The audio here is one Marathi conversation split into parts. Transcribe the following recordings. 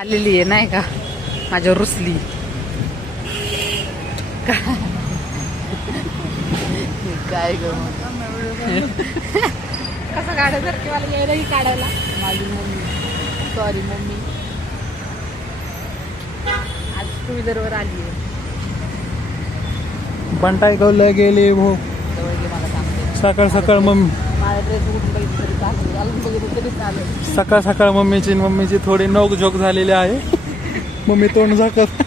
आलेली आहे नाही का माझ्या रुसली काय ग कसं काढायसारखी मला यायलाही काढायला माझी मम्मी सॉरी मम्मी आज टू व्हीलरवर आली आहे बंटाई गवलं गेले भो जवळ घे मला सांगते सकाळ सकाळ मम्मी माझा ड्रेस उठून बघितलं तरी चालेल घालून बघितलं तरी चालेल सकाळ सकाळ मम्मीची थोडी नोक झोक झालेली आहे मम्मी तोंड झाकत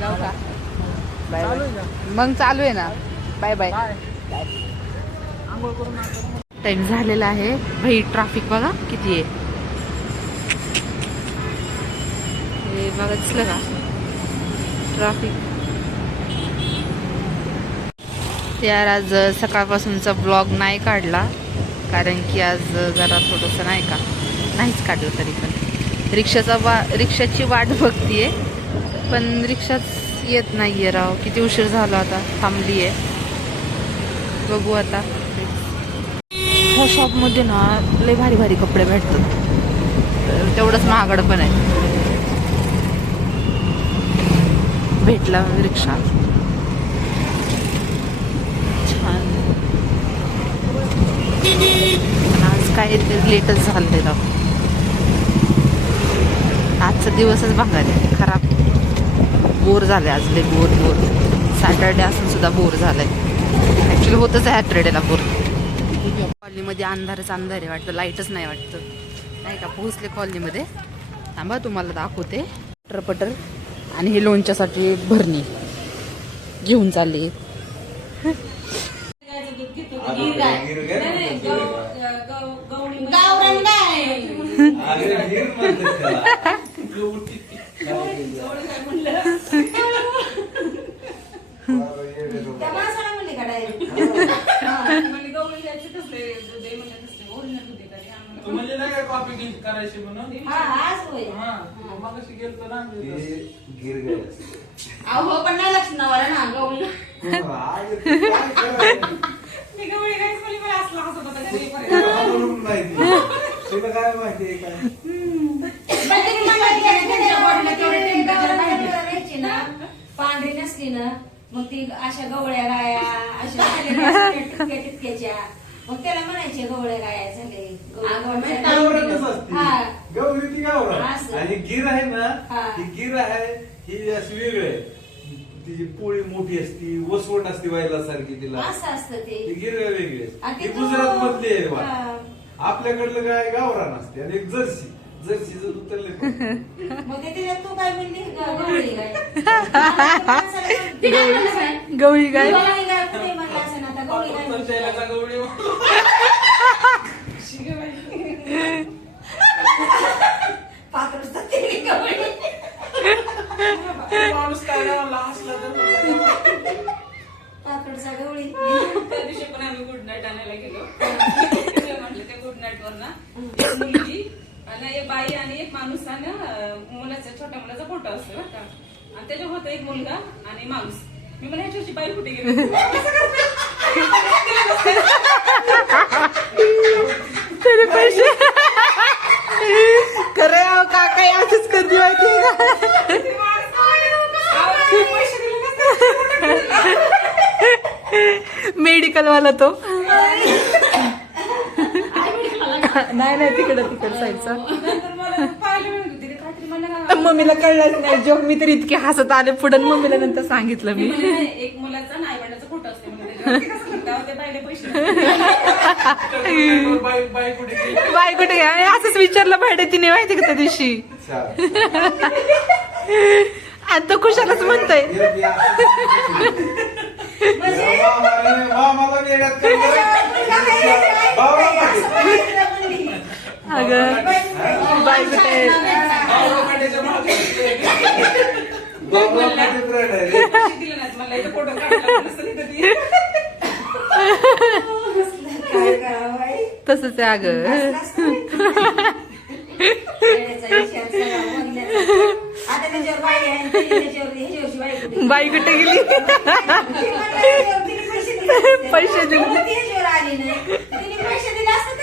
जाऊ का बाय मग चालू आहे ना बाय बाय टाइम झालेला आहे भाई ट्रॅफिक बघा किती आहे हे बघा दिसलं का ट्रॅफिक यार आज सकाळपासूनचा ब्लॉग नाही काढला कारण की आज जरा थोडंसं नाही का नाहीच काढलं तरी पण रिक्षाची वाट बघतीये पण रिक्षाच येत नाहीये राव किती उशीर झाला आता थांबली आहे बघू आता ह्या शॉपमध्ये ना लय भारी भारी कपडे भेटतात तेवढंच महागड पण आहे भेटला रिक्षा छान आज काय लेटच झालंय राव आजचा दिवसच भांगार आहे खराब बोर झाले आज लय बोर सॅटर्डे असून सुद्धा बोर झालंय ऍक्च्युली होतच आहे सॅटर्डेला बोर कॉलनीमध्ये अंधारच अंधार आहे वाटतं लाईटच नाही वाटतं नाही का पोहोचले कॉलनीमध्ये थांबा तुम्हाला दाखवते पटर आणि हे लोणच्यासाठी भरणी घेऊन चालली अहो पण नाही लक्ष नवाला ना गवळी मी गवळी काय खोली पण असला हसत होता घरी तुला काय माहिती काय पांढरी नसली ना मग ती अशा गवळ्या गाया अशा टिपक्याच्या मग त्याला म्हणायचे गवळ्या गाया झाले गौरी ती गावरा आणि गिर आहे ना ही गिर आहे ही अशी वेगळी आहे तिची पोळी मोठी असती वसवट असते व्हायला सारखी तिला असं असतं ते गिर वेगळी असते गुजरात मधली आहे आपल्याकडलं काय गावरान असते आणि एक जर्सीचं उतरले मग ते तू काय म्हणली गवळी गाय गवळी गाय कुठे म्हणलं असं ना आता गवळी गाय पात्र माणूस काय हसला पाकडचा गवळी त्या दिवशी पण आम्ही गुड नाईट आणायला गेलो म्हटलं त्या गुड नाईट वर ना एक मुलगी आणि एक बाई आणि एक माणूस आणि मुलाच्या छोट्या मुलाचा फोटो असतो बरं का आणि त्याच्यात होता एक मुलगा आणि माणूस मी म्हणलं ह्याची बाई कुठे गेली तरी पैसे खरे काका असंच करते माहिती मेडिकल वाला तो नाही तिकडं साईडचा मम्मीला कळलंच नाही जो मी तर इतके हसत आले पुढे मम्मीला नंतर सांगितलं मी एक मुलाचा आणि आईवडिलाचा फोटो असतो बाई कुठे गे आणि असंच विचारलं भाडे तिने माहिती का त्या दिवशी आता खुशालच म्हणतोय अगं बाई कुठे तसंच आहे अगं बाई कुठे गेली पैसे दिले पैसे दिले असतात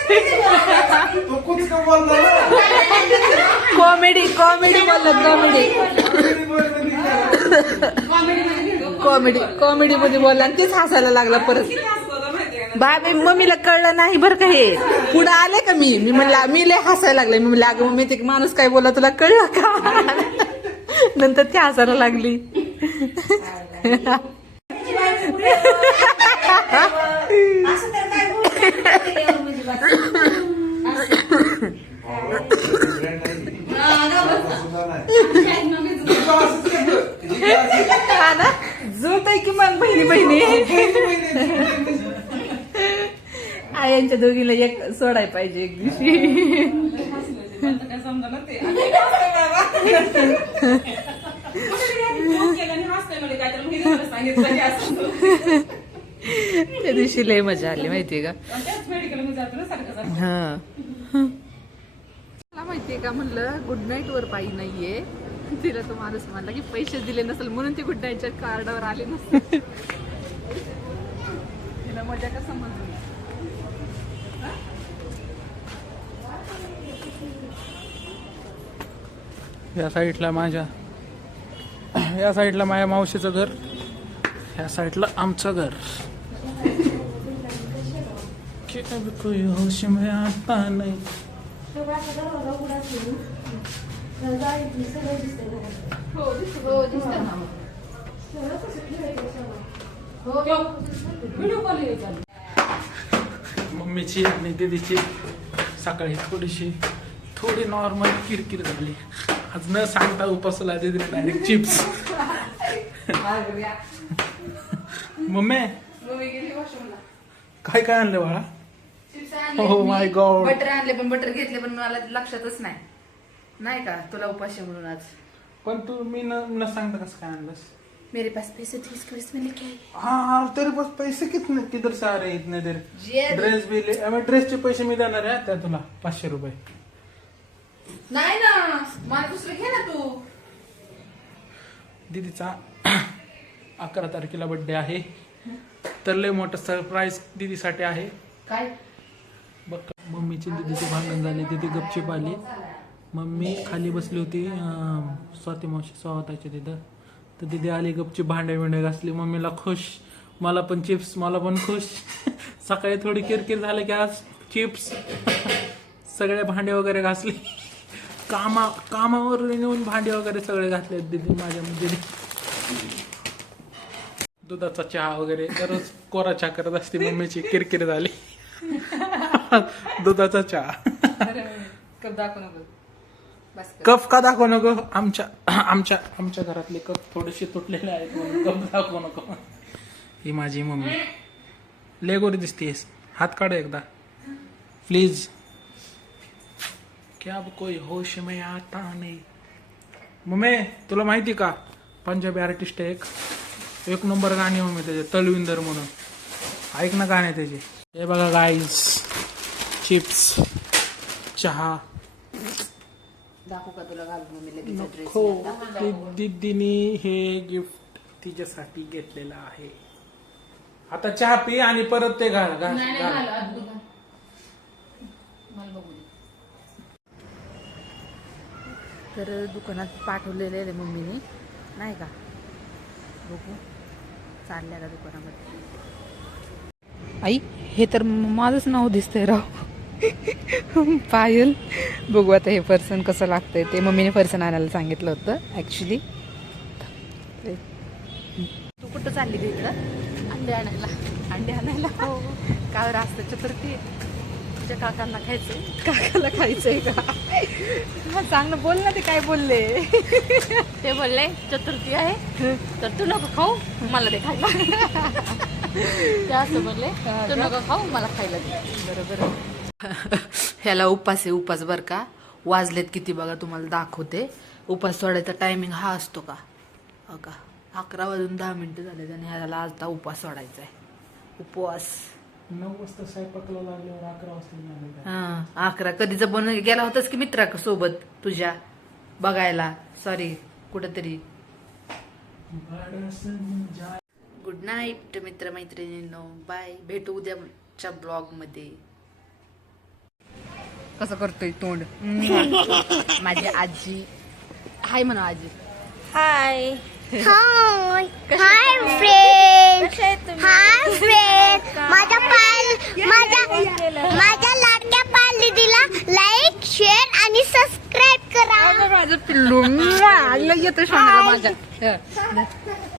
कॉमेडी कॉमेडी बोलत कॉमेडी मध्ये बोलला आणि तेच हसायला लागला परत. किती हसत होता माहितीये का? बाय मम्मीला कळलं नाही बरं का हे. पुढे आले का मी म्हणलं मी लय हसायला लागले. मी म्हणलं अगं मम्मी ते माणूस काय बोला तुला कळलं का. नंतर ती हसायला लागली. असं तर काय बोलू म्हणजे हा ना जुळत आहे की मग बहिणी बहिणी. आयांच्या दोघीला एक सोडाय पाहिजे एक दिवशी. आता काय समजलं ते. आणि ते हसतंय बाबा. फोन केला आणि हसतंय म्हणे काय तर मग हिने मला सांगितलं की असं होतं. त्या दिवशी लय मजा आली माहितीये का. आणि त्याच मेडिकलमध्ये जातो ना सारखं सारखं. हा मला माहितीये का म्हणलं गुड नाईट वर बाई नाहीये. तिला तो माणूस म्हणला की पैसे दिले नसेल म्हणून ती गुड नाईटच्या कार्डावर आले नसते. तिला मजा का समजली. या साईडला माझ्या मावशीचं घर, या साईडला आमचं घर. कि अब कोई होश में आता नहीं. व्हिडिओ कॉल यायचा. मम्मीची आणि दीदीची सकाळी थोडी नॉर्मल किरकिर झाली. आज न सांगता उपासला दीदीने डायरेक्ट चिप्स. मम्मी काय काय आणलं बाळा. Oh my God. बटर आणले पण बटर घेतले पण मला लक्षातच नाही का तुला उपाशी म्हणून आज. पण तू मी न सांगता कसं काय आणलंस. मेरे पास पैसे थे इसकी वजह से मैंने क्या किया? हाँ तेरे पास पैसे कितने किधर से आ रहे हैं इतने देर. जे- ड्रेस भी ले मैं ड्रेसचे पैसे मी देणार आहे त्या तुला 500 रुपये. नाही ना मला दुसरं घे ना तू. दीदीचा 11 तारखेला बर्थडे आहे तर लय मोठं सरप्राईज दीदीसाठी आहे. काय बघ मम्मीची दीदीची भांडण झाली. दीदी गपचीप आली. मम्मी खाली बसली होती स्वाती मावशी स्वागताच्या तिथं. तर दीदी आली गपचीप भांडे घासली. मम्मीला खुश, मला पण चिप्स, मला पण खुश. सकाळी थोडी किरकिर झाली की आज चिप्स. सगळे भांडे वगैरे घासले. कामावर नेऊन भांडे वगैरे सगळे घातले दीदी माझ्या दीदी. दुधाचा चहा वगैरे दररोज कोरा चहा करत असते. मम्मीची किरकिर झाली. दुधाचा चहा. कप दाखव नको बस कर. कप का दाखवू नको. आमच्या घरातले कप थोडेसे तुटलेले आहेत म्हणून कप दाखवू नको. ही माझी मम्मी लय गोरी दिसतेस. हात काढ एकदा प्लीज. क्या अब कोई होश में आता नहीं. मम्मी तुला माहिती का पंजाबी आर्टिस्ट आहे एक नंबर गाणी मम्मी त्याचे तलविंदर म्हणून. ऐक ना गाणे त्याचे. हे बघा गाईज चिप्स चहा. दाखवू का तुला घालून मम्मीला तिचा ड्रेस. हो दीदीनी हे गिफ्ट तिच्यासाठी घेतलेलं आहे. आता चहा पी आणि परत ते घाल. तर दुकानात पाठवलेले आहे मम्मीने नाही का. बघू चालल्या का दुकानामध्ये. आई हे तर माझंच नाव दिसतंय राव. पायल. बघू आता हे पर्सन कसं लागतंय ते. मम्मीने पर्सन आणायला सांगितलं होतं ऍक्च्युली. तू कुठं चालली ग इकडं. अंडे आणायला का रास्ता चतुर्थी. तुझ्या काकांना खायचंय. काकाला खायचंय का. हा सांग ना बोल ना. ते काय बोलले. ते बोलले चतुर्थी आहे तर तू नको खाऊ मला ते खायला. ते असं बोलले तू नको खाऊ मला खायला दे. बरोबर. ह्याला उपास आहे. उपास बर का. वाजलेत किती बघा तुम्हाला दाखवते. उपास सोडायचा टायमिंग हा असतो का. हो का 11 वाजून 10 मिनिटं झाले आणि ह्याला आता उपास सोडायचा आहे. उपवास 9 वाजता स्वयंपाकला लागल्यावर 11 वाजता झाले का? हा 11 कधीच बनवून गेला होतास की मित्रा सोबत तुझ्या बघायला. सॉरी कुठेतरी. गुड नाईट मित्रमैत्रिणींनो. बाय. भेटू उद्याच्या ब्लॉग मध्ये. कसं करतोय तोंड माझी आजी हाय म्हणा आजी हाय हाय फ्रेंड माझ्या लाडक्या पालदीला लाईक शेअर आणि सबस्क्राईब करा माझं पिल्लू येतो माझ्या